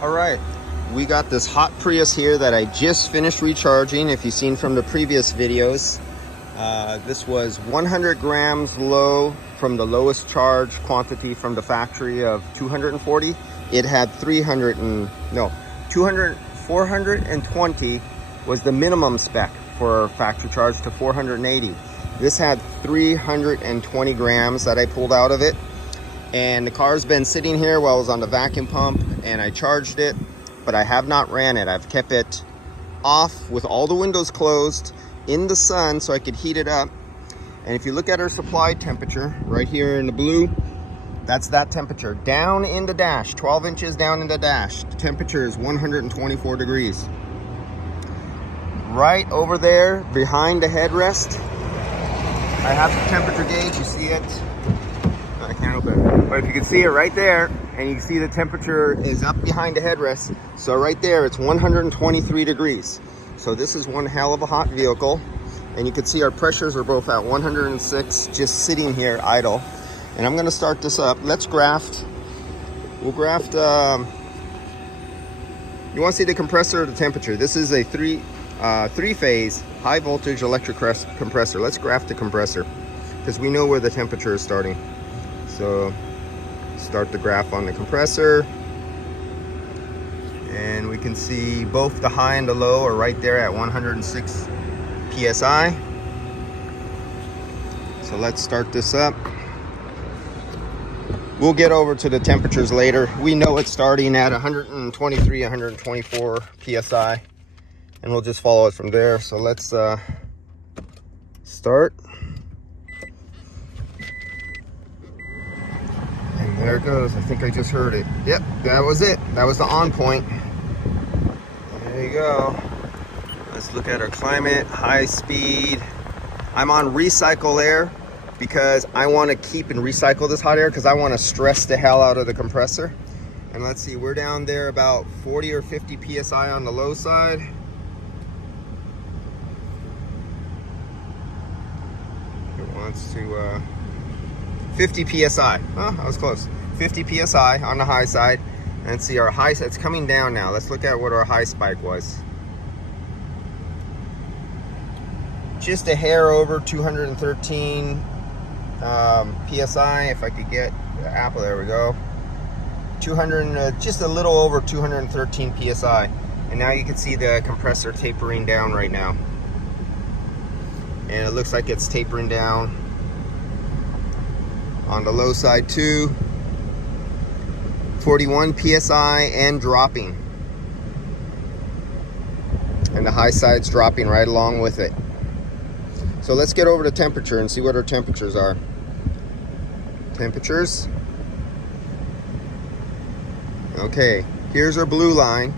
All right, we got this hot Prius here that I just finished recharging. If you've seen from the previous videos, this was 100 grams low from the lowest charge quantity from the factory of 240. It had 420 was the minimum spec for factory charge to 480. This had 320 grams that I pulled out of it. And the car's been sitting here while I was on the vacuum pump and I charged it, but I have not ran it. I've kept it off with all the windows closed in the sun so I could heat it up. And if you look at our supply temperature right here in the blue, that's that temperature. Down in the dash, 12 inches down in the dash, the temperature is 124 degrees. Right over there behind the headrest, I have the temperature gauge, you see it? I can't open it. But if you can see it right there, and you can see the temperature is up behind the headrest. So right there, it's 123 degrees. So this is one hell of a hot vehicle. And you can see our pressures are both at 106, just sitting here idle. And I'm gonna start this up. Let's graft. We'll graft, you wanna see the compressor or the temperature? This is a three-phase high voltage electric compressor. Let's graft the compressor because we know where the temperature is starting. So start the graph on the compressor, and we can see both the high and the low are right there at 106 psi. So let's start this up. We'll get over to the temperatures later. We know it's starting at 123, 124 psi, and we'll just follow it from there. So let's start. There it goes. I think I just heard it. Yep, that was it. That was the on point. There you go. Let's look at our climate, high speed. I'm on recycle air because I want to keep and recycle this hot air because I want to stress the hell out of the compressor. And let's see, we're down there about 40 or 50 psi on the low side. It wants to 50 psi. Oh, I was close. 50 psi on the high side. And see our high, it's coming down now. Let's look at what our high spike was. Just a hair over 213 psi. If I could get the apple, there we go. 200, just a little over 213 psi. And now you can see the compressor tapering down right now. And it looks like it's tapering down on the low side too. 41 psi and dropping. And the high side's dropping right along with it. So let's get over to temperature and see what our temperatures are. Temperatures. Okay, here's our blue line.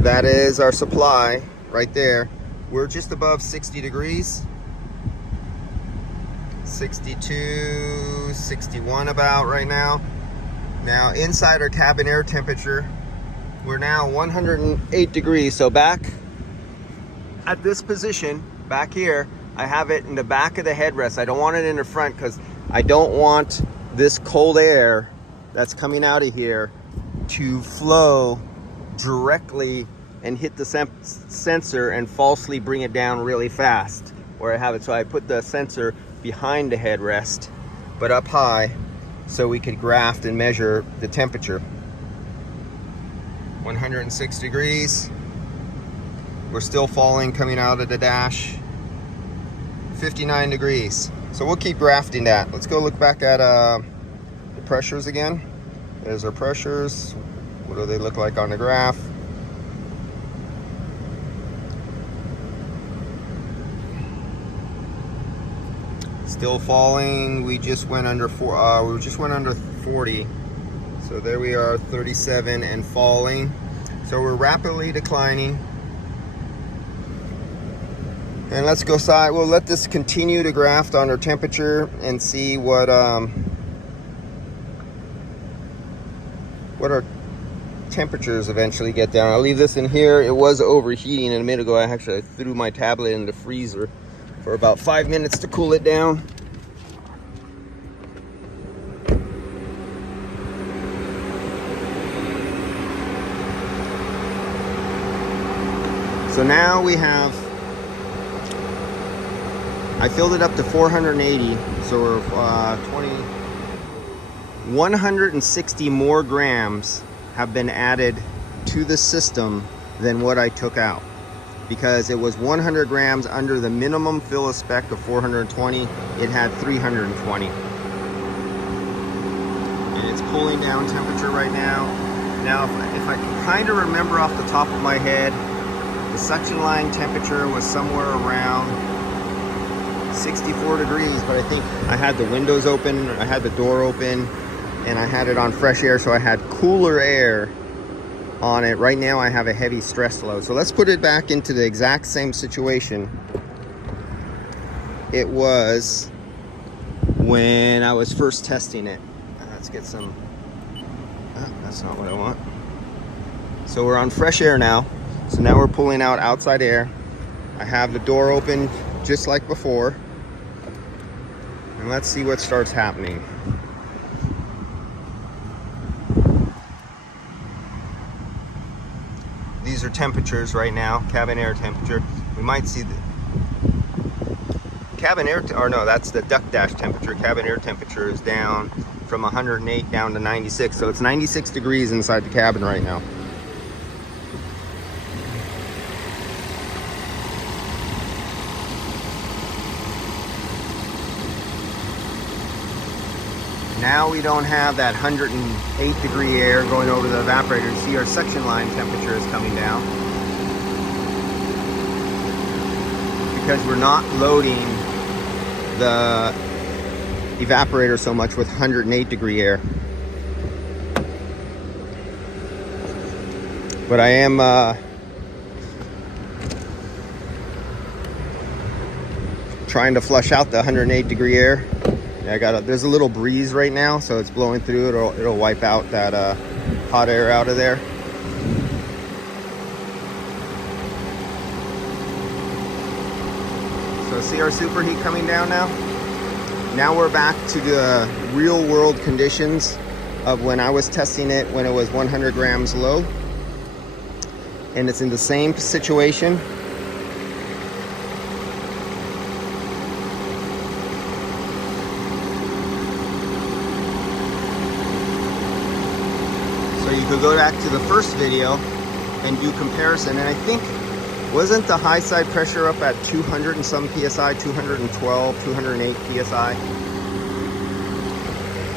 That is our supply right there. We're just above 60 degrees. 62, 61 about right now. Now inside our cabin air temperature, we're now 108 degrees. So back at this position, back here, I have it in the back of the headrest. I don't want it in the front because I don't want this cold air that's coming out of here to flow directly and hit the sensor and falsely bring it down really fast where I have it. So I put the sensor behind the headrest, but up high, so we could graft and measure the temperature. 106 degrees. We're still falling coming out of the dash. 59 degrees. So we'll keep grafting that. Let's go look back at the pressures again. There's our pressures. What do they look like on the graph? Still falling. We just went under 40. So there we are, 37 and falling. So we're rapidly declining. And let's go side. We'll let this continue to graft on our temperature and see what our temperatures eventually get down. I'll leave this in here. It was overheating a minute ago. I actually threw my tablet in the freezer for about 5 minutes to cool it down. So now we have, I filled it up to 480, so we're 160 more grams have been added to the system than what I took out, because it was 100 grams under the minimum fill spec of 420. It had 320. And it's pulling down temperature right now. Now, if I can kind of remember off the top of my head, the suction line temperature was somewhere around 64 degrees, but I think I had the windows open, I had the door open, and I had it on fresh air, so I had cooler air on it. Right now I have a heavy stress load. So let's put it back into the exact same situation it was when I was first testing it. Let's get some, oh, that's not what I want. So we're on fresh air now. So now we're pulling out outside air. I have the door open just like before. And let's see what starts happening. These are temperatures right now, cabin air temperature. We might see the cabin air, or no, that's the duct dash temperature. Cabin air temperature is down from 108 down to 96. So it's 96 degrees inside the cabin right now. Now we don't have that 108 degree air going over the evaporator. You see our suction line temperature is coming down, because we're not loading the evaporator so much with 108 degree air. But I am trying to flush out the 108 degree air. There's a little breeze right now, so it's blowing through. It'll wipe out that hot air out of there. So see our superheat coming down now? Now we're back to the real world conditions of when I was testing it when it was 100 grams low. And it's in the same situation. So you could go back to the first video and do comparison. And I think, wasn't the high side pressure up at 200 and some PSI, 212, 208 PSI?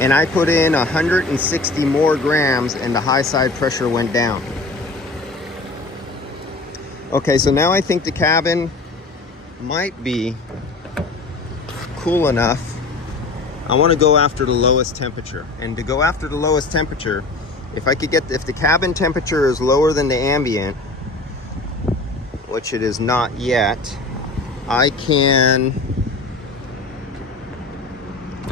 And I put in 160 more grams and the high side pressure went down. Okay, so now I think the cabin might be cool enough. I want to go after the lowest temperature. And to go after the lowest temperature, if the cabin temperature is lower than the ambient, which it is not yet, what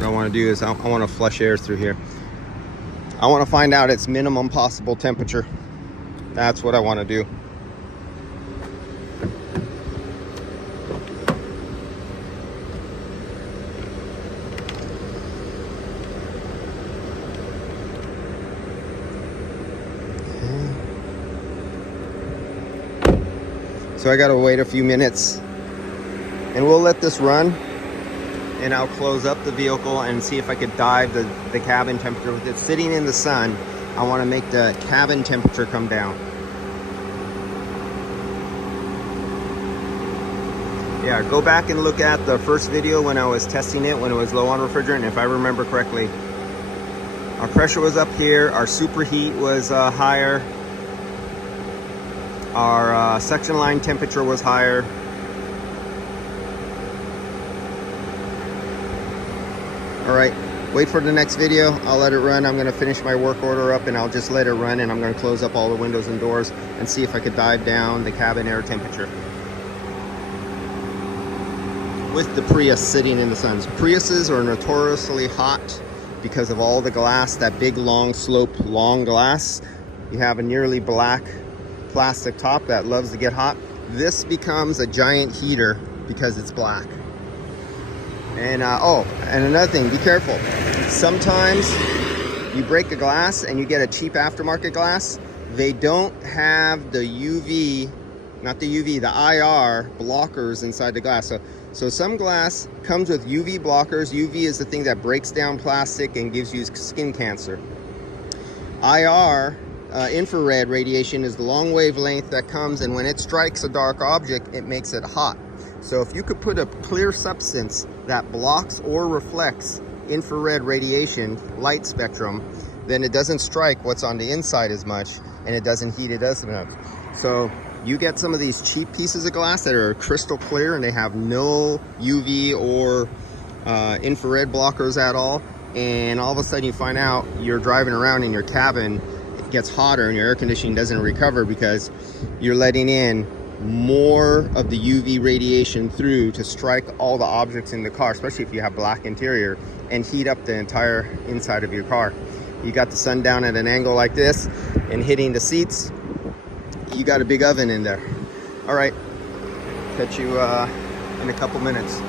I want to do is I want to flush air through here. I want to find out its minimum possible temperature. That's what I want to do. So I gotta wait a few minutes and we'll let this run, and I'll close up the vehicle and see if I could dive the cabin temperature. With it sitting in the sun, I want to make the cabin temperature come down. Yeah, go back and look at the first video when I was testing it, when it was low on refrigerant. If I remember correctly, our pressure was up here, our superheat was higher, our suction line temperature was higher. All right, wait for the next video. I'll let it run. I'm gonna finish my work order up and I'll just let it run, and I'm gonna close up all the windows and doors and see if I could dive down the cabin air temperature with the Prius sitting in the sun. Priuses are notoriously hot because of all the glass, that big long slope, long glass. You have a nearly black plastic top that loves to get hot. This becomes a giant heater because it's black. And and another thing, be careful. Sometimes you break a glass and you get a cheap aftermarket glass. They don't have the UV not the UV, the IR blockers inside the glass. So some glass comes with UV blockers. UV is the thing that breaks down plastic and gives you skin cancer. IR, infrared radiation, is the long wavelength that comes, and when it strikes a dark object, it makes it hot. So if you could put a clear substance that blocks or reflects infrared radiation, light spectrum, then it doesn't strike what's on the inside as much, and it doesn't heat it as much. So you get some of these cheap pieces of glass that are crystal clear and they have no UV or infrared blockers at all, and all of a sudden you find out you're driving around in your cabin, it gets hotter and your air conditioning doesn't recover because you're letting in more of the UV radiation through to strike all the objects in the car, especially if you have black interior, and heat up the entire inside of your car. You got the sun down at an angle like this and hitting the seats, you got a big oven in there. All right, catch you in a couple minutes.